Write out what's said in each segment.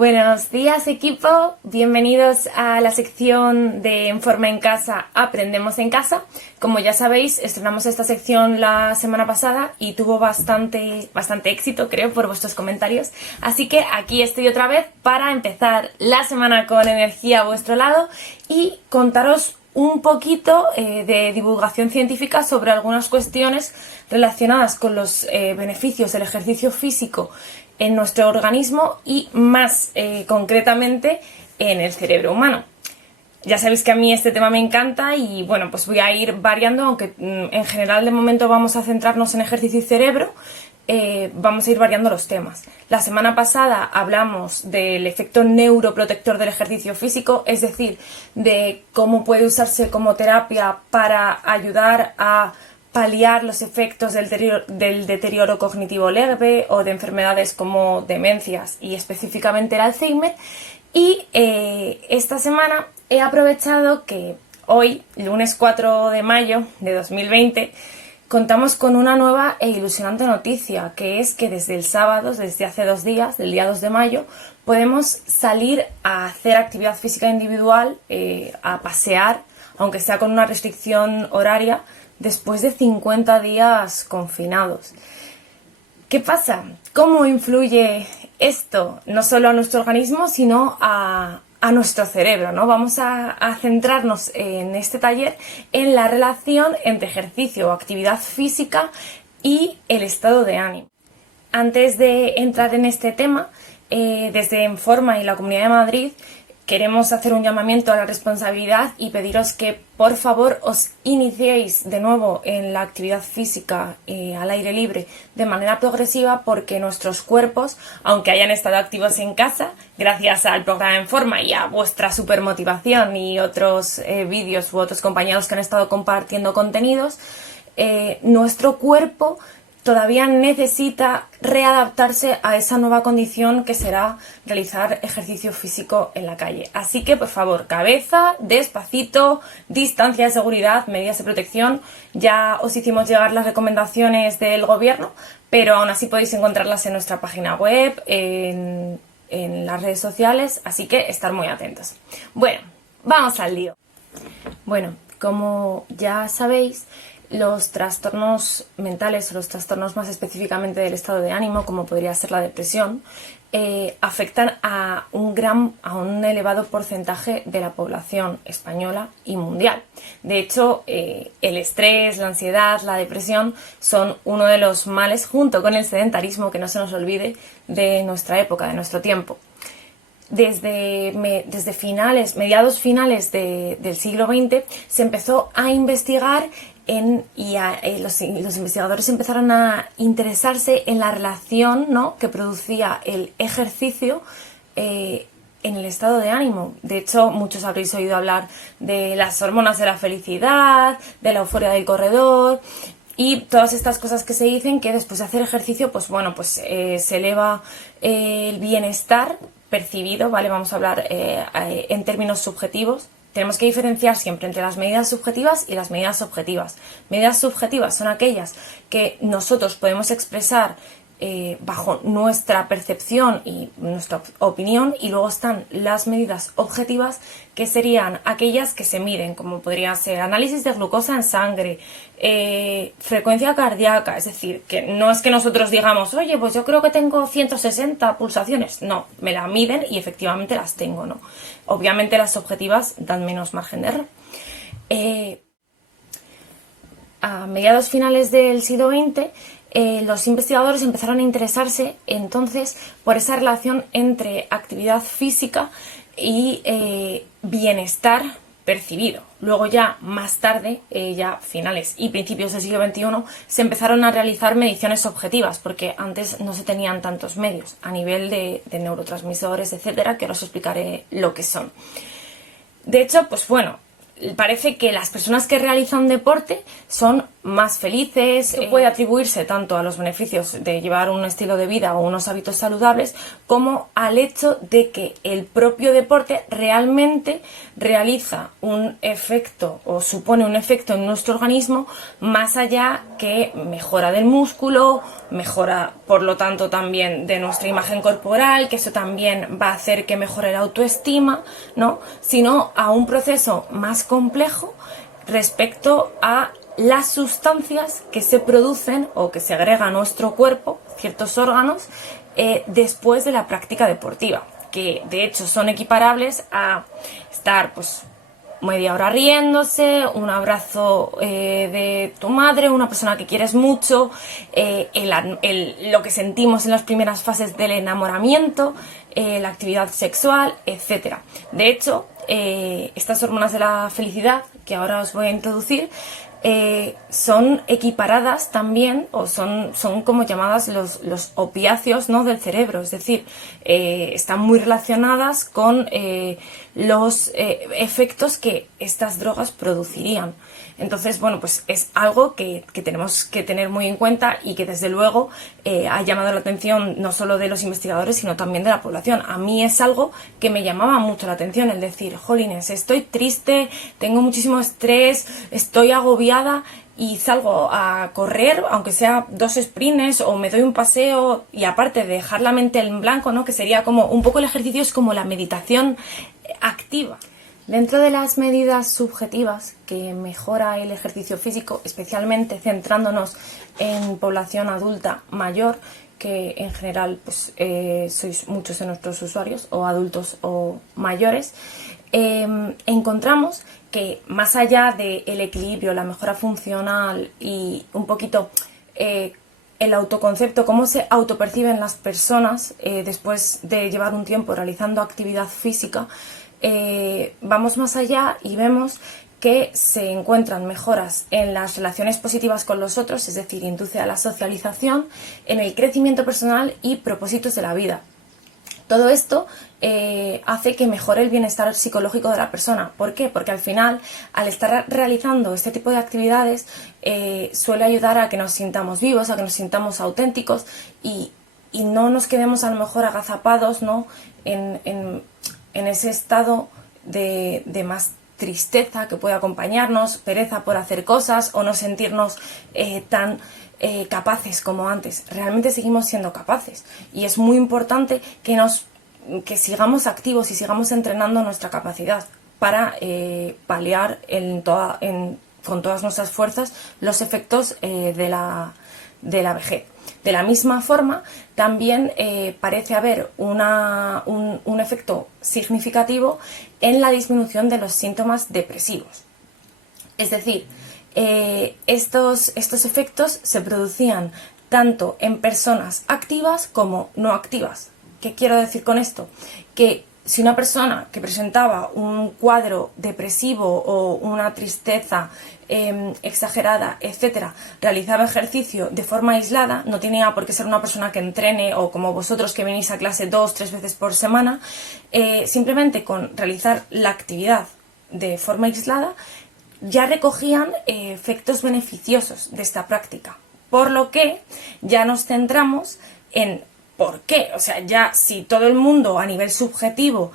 Buenos días, equipo, bienvenidos a la sección de En Forma en Casa, Aprendemos en Casa. Como ya sabéis, estrenamos esta sección la semana pasada y tuvo bastante éxito, creo, por vuestros comentarios. Así que aquí estoy otra vez para empezar la semana con energía a vuestro lado y contaros un poquito de divulgación científica sobre algunas cuestiones relacionadas con los beneficios del ejercicio físico en nuestro organismo y más concretamente en el cerebro humano. Ya sabéis que a mí este tema me encanta y bueno, pues voy a ir variando, aunque en general de momento vamos a centrarnos en ejercicio y cerebro, vamos a ir variando los temas. La semana pasada hablamos del efecto neuroprotector del ejercicio físico, es decir, de cómo puede usarse como terapia para ayudar a paliar los efectos del deterioro cognitivo leve o de enfermedades como demencias y específicamente el Alzheimer. Y esta semana he aprovechado que hoy, lunes 4 de mayo de 2020, contamos con una nueva e ilusionante noticia, que es que desde el sábado, desde hace 2 días, del día 2 de mayo, podemos salir a hacer actividad física individual, a pasear, aunque sea con una restricción horaria, después de 50 días confinados. ¿Qué pasa? ¿Cómo influye esto no solo a nuestro organismo, sino a nuestro cerebro, ¿no? Vamos a centrarnos en este taller en la relación entre ejercicio o actividad física y el estado de ánimo. Antes de entrar en este tema, desde En Forma y la Comunidad de Madrid, queremos hacer un llamamiento a la responsabilidad y pediros que por favor os iniciéis de nuevo en la actividad física al aire libre de manera progresiva, porque nuestros cuerpos, aunque hayan estado activos en casa, gracias al programa En Forma y a vuestra supermotivación y otros vídeos u otros compañeros que han estado compartiendo contenidos, nuestro cuerpo todavía necesita readaptarse a esa nueva condición que será realizar ejercicio físico en la calle. Así que, por favor, cabeza, despacito, distancia de seguridad, medidas de protección. Ya os hicimos llegar las recomendaciones del gobierno, pero aún así podéis encontrarlas en nuestra página web, en las redes sociales, así que estar muy atentos. Bueno, vamos al lío. Bueno, como ya sabéis, los trastornos mentales o los trastornos más específicamente del estado de ánimo, como podría ser la depresión, afectan a un elevado porcentaje de la población española y mundial. De hecho, el estrés, la ansiedad, la depresión son uno de los males, junto con el sedentarismo, que no se nos olvide, de nuestra época, de nuestro tiempo. Desde mediados finales del siglo XX se empezó a investigar los investigadores empezaron a interesarse en la relación, ¿no?, que producía el ejercicio en el estado de ánimo. De hecho, muchos habréis oído hablar de las hormonas de la felicidad, de la euforia del corredor y todas estas cosas que se dicen, que después de hacer ejercicio, pues bueno, pues se eleva el bienestar percibido, ¿vale? Vamos a hablar en términos subjetivos. Tenemos que diferenciar siempre entre las medidas subjetivas y las medidas objetivas. Medidas subjetivas son aquellas que nosotros podemos expresar bajo nuestra percepción y nuestra opinión, y luego están las medidas objetivas, que serían aquellas que se miden, como podría ser análisis de glucosa en sangre, frecuencia cardíaca. Es decir, que no es que nosotros digamos, oye, pues yo creo que tengo 160 pulsaciones. No, me la miden y efectivamente las tengo, ¿no? Obviamente las objetivas dan menos margen de error. A mediados finales del siglo XX, los investigadores empezaron a interesarse entonces por esa relación entre actividad física y bienestar percibido. Luego ya más tarde, ya finales y principios del siglo XXI, se empezaron a realizar mediciones objetivas, porque antes no se tenían tantos medios a nivel de neurotransmisores, etcétera, que ahora os explicaré lo que son. De hecho, pues bueno, parece que las personas que realizan deporte son más felices. Puede atribuirse tanto a los beneficios de llevar un estilo de vida o unos hábitos saludables como al hecho de que el propio deporte realmente realiza un efecto o supone un efecto en nuestro organismo más allá que mejora del músculo, mejora por lo tanto también de nuestra imagen corporal, que eso también va a hacer que mejore la autoestima, ¿no? Sino a un proceso más complejo respecto a las sustancias que se producen o que se agregan a nuestro cuerpo, ciertos órganos, después de la práctica deportiva, que de hecho son equiparables a estar pues media hora riéndose, un abrazo de tu madre, una persona que quieres mucho, lo que sentimos en las primeras fases del enamoramiento, la actividad sexual, etc. De hecho, estas hormonas de la felicidad, que ahora os voy a introducir, son equiparadas también, o son como llamadas los opiáceos, ¿no?, del cerebro, es decir, están muy relacionadas con los efectos que estas drogas producirían. Entonces, bueno, pues es algo que tenemos que tener muy en cuenta y que desde luego ha llamado la atención no solo de los investigadores, sino también de la población. A mí es algo que me llamaba mucho la atención, el decir, jolines, estoy triste, tengo muchísimo estrés, estoy agobiada y salgo a correr, aunque sea 2 sprints o me doy un paseo, y aparte de dejar la mente en blanco, ¿no?, que sería como un poco el ejercicio, es como la meditación activa. Dentro de las medidas subjetivas que mejora el ejercicio físico, especialmente centrándonos en población adulta mayor, que en general pues, sois muchos de nuestros usuarios, o adultos o mayores, encontramos que más allá del equilibrio, la mejora funcional y un poquito el autoconcepto, cómo se autoperciben las personas después de llevar un tiempo realizando actividad física, vamos más allá y vemos que se encuentran mejoras en las relaciones positivas con los otros, es decir, induce a la socialización, en el crecimiento personal y propósitos de la vida. Todo esto hace que mejore el bienestar psicológico de la persona. ¿Por qué? Porque al final, al estar realizando este tipo de actividades, suele ayudar a que nos sintamos vivos, a que nos sintamos auténticos y no nos quedemos a lo mejor agazapados, ¿no?, en ese estado de más tristeza que puede acompañarnos, pereza por hacer cosas o no sentirnos tan capaces como antes. Realmente seguimos siendo capaces y es muy importante que sigamos activos y sigamos entrenando nuestra capacidad para paliar con todas nuestras fuerzas los efectos de la vejez. De la misma forma, también parece haber un efecto significativo en la disminución de los síntomas depresivos. Es decir, estos efectos se producían tanto en personas activas como no activas. ¿Qué quiero decir con esto? Que si una persona que presentaba un cuadro depresivo o una tristeza exagerada, etcétera, realizaba ejercicio de forma aislada, no tenía por qué ser una persona que entrene o como vosotros que venís a clase 2 o 3 veces por semana, simplemente con realizar la actividad de forma aislada ya recogían efectos beneficiosos de esta práctica, por lo que ya nos centramos en ¿por qué? O sea, ya si todo el mundo a nivel subjetivo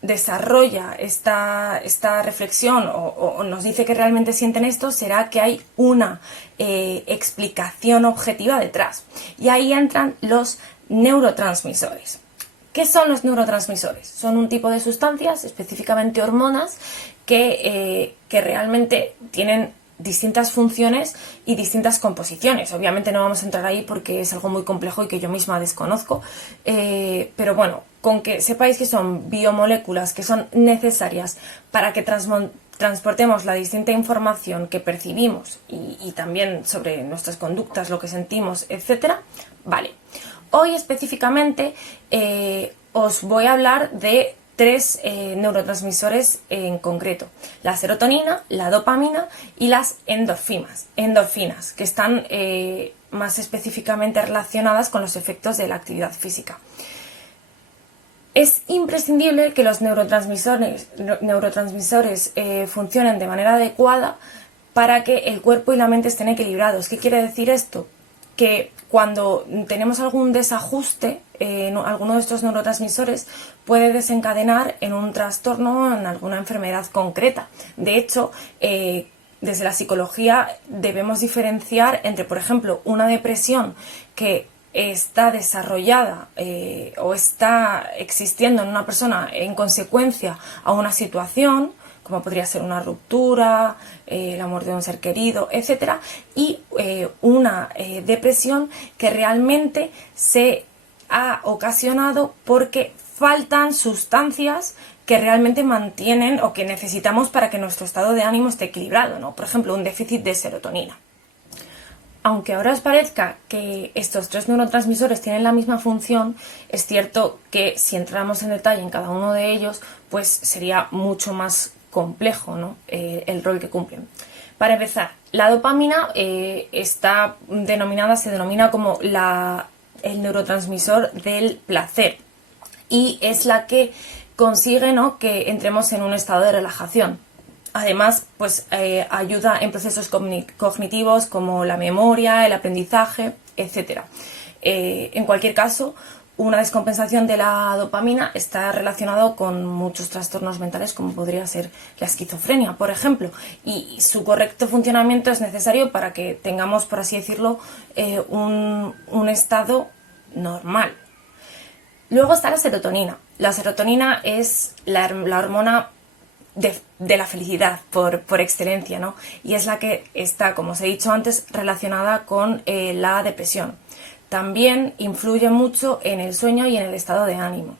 desarrolla esta reflexión o nos dice que realmente sienten esto, será que hay una explicación objetiva detrás. Y ahí entran los neurotransmisores. ¿Qué son los neurotransmisores? Son un tipo de sustancias, específicamente hormonas, que realmente tienen distintas funciones y distintas composiciones. Obviamente no vamos a entrar ahí porque es algo muy complejo y que yo misma desconozco, pero bueno, con que sepáis que son biomoléculas que son necesarias para que transportemos la distinta información que percibimos y también sobre nuestras conductas, lo que sentimos, etcétera. Vale, hoy específicamente os voy a hablar de 3 neurotransmisores en concreto: la serotonina, la dopamina y las endorfinas, que están más específicamente relacionadas con los efectos de la actividad física. Es imprescindible que los neurotransmisores funcionen de manera adecuada para que el cuerpo y la mente estén equilibrados. ¿Qué quiere decir esto? Que cuando tenemos algún desajuste en alguno de estos neurotransmisores puede desencadenar en un trastorno o en alguna enfermedad concreta. De hecho, desde la psicología debemos diferenciar entre, por ejemplo, una depresión que está desarrollada o está existiendo en una persona en consecuencia a una situación, como podría ser una ruptura, la muerte de un ser querido, etcétera, y una depresión que realmente se ha ocasionado porque faltan sustancias que realmente mantienen o que necesitamos para que nuestro estado de ánimo esté equilibrado, ¿no? Por ejemplo, un déficit de serotonina. Aunque ahora os parezca que estos tres neurotransmisores tienen la misma función, es cierto que si entramos en detalle en cada uno de ellos, pues sería mucho más complejo, ¿no? El rol que cumplen. Para empezar, la dopamina se denomina como el neurotransmisor del placer y es la que consigue, ¿no?, que entremos en un estado de relajación. Además, pues ayuda en procesos cognitivos como la memoria, el aprendizaje, etc. En cualquier caso, una descompensación de la dopamina está relacionado con muchos trastornos mentales, como podría ser la esquizofrenia, por ejemplo, y su correcto funcionamiento es necesario para que tengamos, por así decirlo, un estado normal. Luego está la serotonina. La serotonina es la hormona de la felicidad por excelencia, ¿no? Y es la que está, como os he dicho antes, relacionada con la depresión. También influye mucho en el sueño y en el estado de ánimo.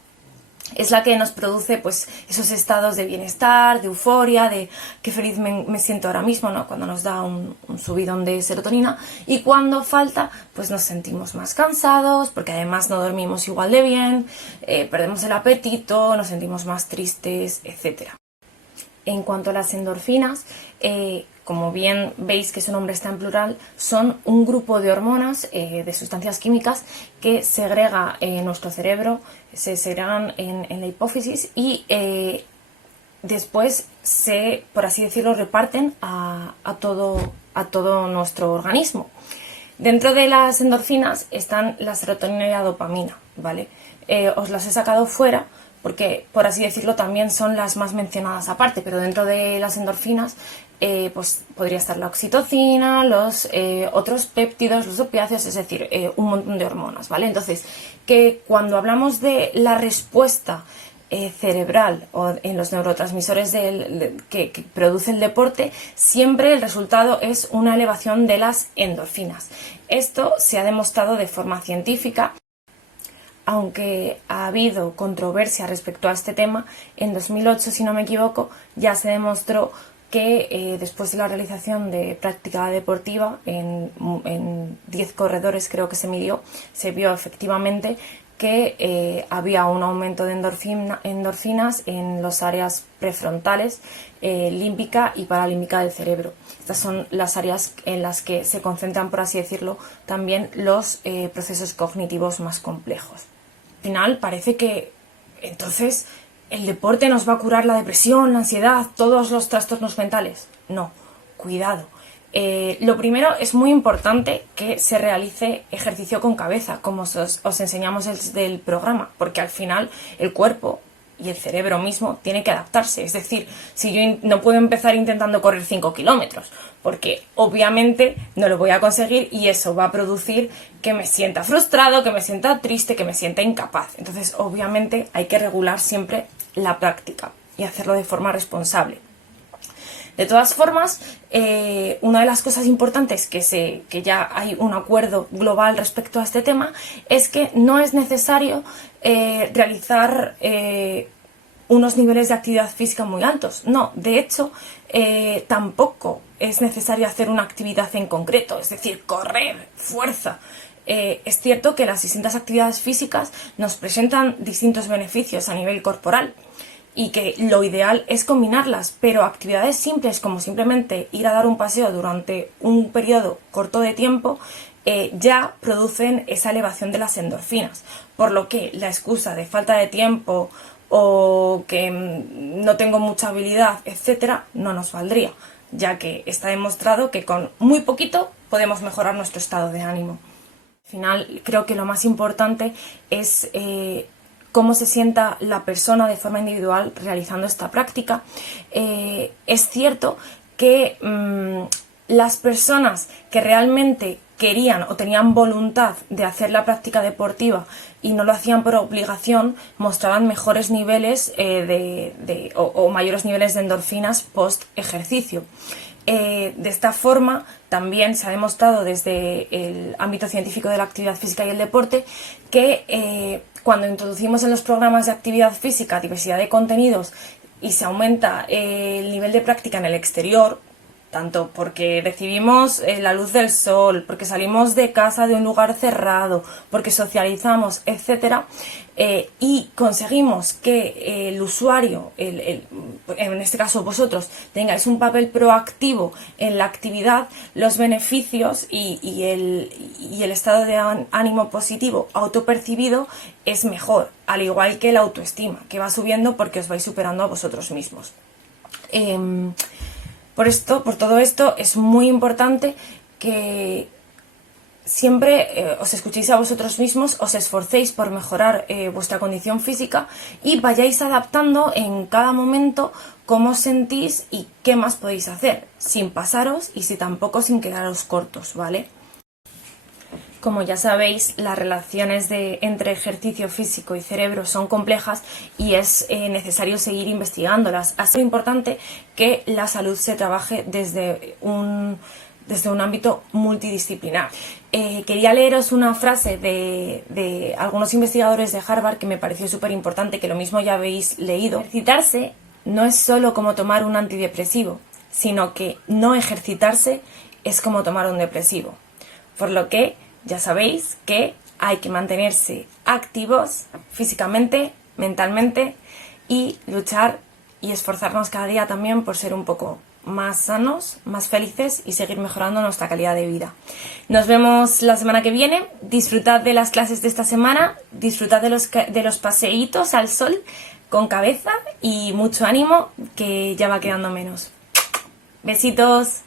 Es la que nos produce, pues, esos estados de bienestar, de euforia, de qué feliz me siento ahora mismo, ¿no? Cuando nos da un subidón de serotonina, y cuando falta, pues nos sentimos más cansados, porque además no dormimos igual de bien, perdemos el apetito, nos sentimos más tristes, etcétera. En cuanto a las endorfinas, como bien veis que su nombre está en plural, son un grupo de hormonas, de sustancias químicas que segrega nuestro cerebro, se segregan en la hipófisis y después por así decirlo, reparten a todo nuestro organismo. Dentro de las endorfinas están la serotonina y la dopamina, ¿vale? Os las he sacado fuera porque, por así decirlo, también son las más mencionadas aparte, pero dentro de las endorfinas pues podría estar la oxitocina, los otros péptidos, los opiáceos, es decir, un montón de hormonas, ¿vale? Entonces, que cuando hablamos de la respuesta cerebral o en los neurotransmisores que produce el deporte, siempre el resultado es una elevación de las endorfinas. Esto se ha demostrado de forma científica. Aunque ha habido controversia respecto a este tema, en 2008, si no me equivoco, ya se demostró que después de la realización de práctica deportiva, en 10 corredores creo que se midió, se vio efectivamente que había un aumento de endorfinas en las áreas prefrontales, límbica y paralímbica del cerebro. Estas son las áreas en las que se concentran, por así decirlo, también los procesos cognitivos más complejos. Al final parece que entonces el deporte nos va a curar la depresión, la ansiedad, todos los trastornos mentales. No, cuidado. Lo primero, es muy importante que se realice ejercicio con cabeza, como os enseñamos desde el programa, porque al final el cuerpo y el cerebro mismo tiene que adaptarse. Es decir, si yo no puedo empezar intentando correr 5 kilómetros, porque obviamente no lo voy a conseguir y eso va a producir que me sienta frustrado, que me sienta triste, que me sienta incapaz. Entonces, obviamente, hay que regular siempre la práctica y hacerlo de forma responsable. De todas formas, una de las cosas importantes que ya hay un acuerdo global respecto a este tema es que no es necesario realizar unos niveles de actividad física muy altos. No, de hecho, tampoco es necesario hacer una actividad en concreto, es decir, correr, fuerza. Es cierto que las distintas actividades físicas nos presentan distintos beneficios a nivel corporal, y que lo ideal es combinarlas, pero actividades simples como simplemente ir a dar un paseo durante un periodo corto de tiempo ya producen esa elevación de las endorfinas, por lo que la excusa de falta de tiempo o que no tengo mucha habilidad, etcétera, no nos valdría. ya que está demostrado que con muy poquito podemos mejorar nuestro estado de ánimo. Al final, creo que lo más importante es cómo se sienta la persona de forma individual realizando esta práctica. Es cierto que las personas que realmente querían o tenían voluntad de hacer la práctica deportiva y no lo hacían por obligación, mostraban mejores niveles o mayores niveles de endorfinas post ejercicio. De esta forma también se ha demostrado desde el ámbito científico de la actividad física y el deporte que cuando introducimos en los programas de actividad física diversidad de contenidos y se aumenta el nivel de práctica en el exterior, tanto porque recibimos la luz del sol, porque salimos de casa de un lugar cerrado, porque socializamos, etc. Y conseguimos que el usuario, en este caso vosotros, tengáis un papel proactivo en la actividad, los beneficios y el estado de ánimo positivo autopercibido es mejor, al igual que la autoestima, que va subiendo porque os vais superando a vosotros mismos. Por todo esto, es muy importante que siempre os escuchéis a vosotros mismos, os esforcéis por mejorar vuestra condición física y vayáis adaptando en cada momento cómo os sentís y qué más podéis hacer, sin pasaros y tampoco sin quedaros cortos, ¿vale? Como ya sabéis, las relaciones entre ejercicio físico y cerebro son complejas y es necesario seguir investigándolas. Así es importante que la salud se trabaje desde un ámbito multidisciplinar. Quería leeros una frase de algunos investigadores de Harvard que me pareció súper importante, que lo mismo ya habéis leído. Ejercitarse no es solo como tomar un antidepresivo, sino que no ejercitarse es como tomar un depresivo. Por lo que ya sabéis que hay que mantenerse activos físicamente, mentalmente y luchar y esforzarnos cada día también por ser un poco más sanos, más felices y seguir mejorando nuestra calidad de vida. Nos vemos la semana que viene. Disfrutad de las clases de esta semana, disfrutad de los paseitos al sol con cabeza y mucho ánimo, que ya va quedando menos. Besitos.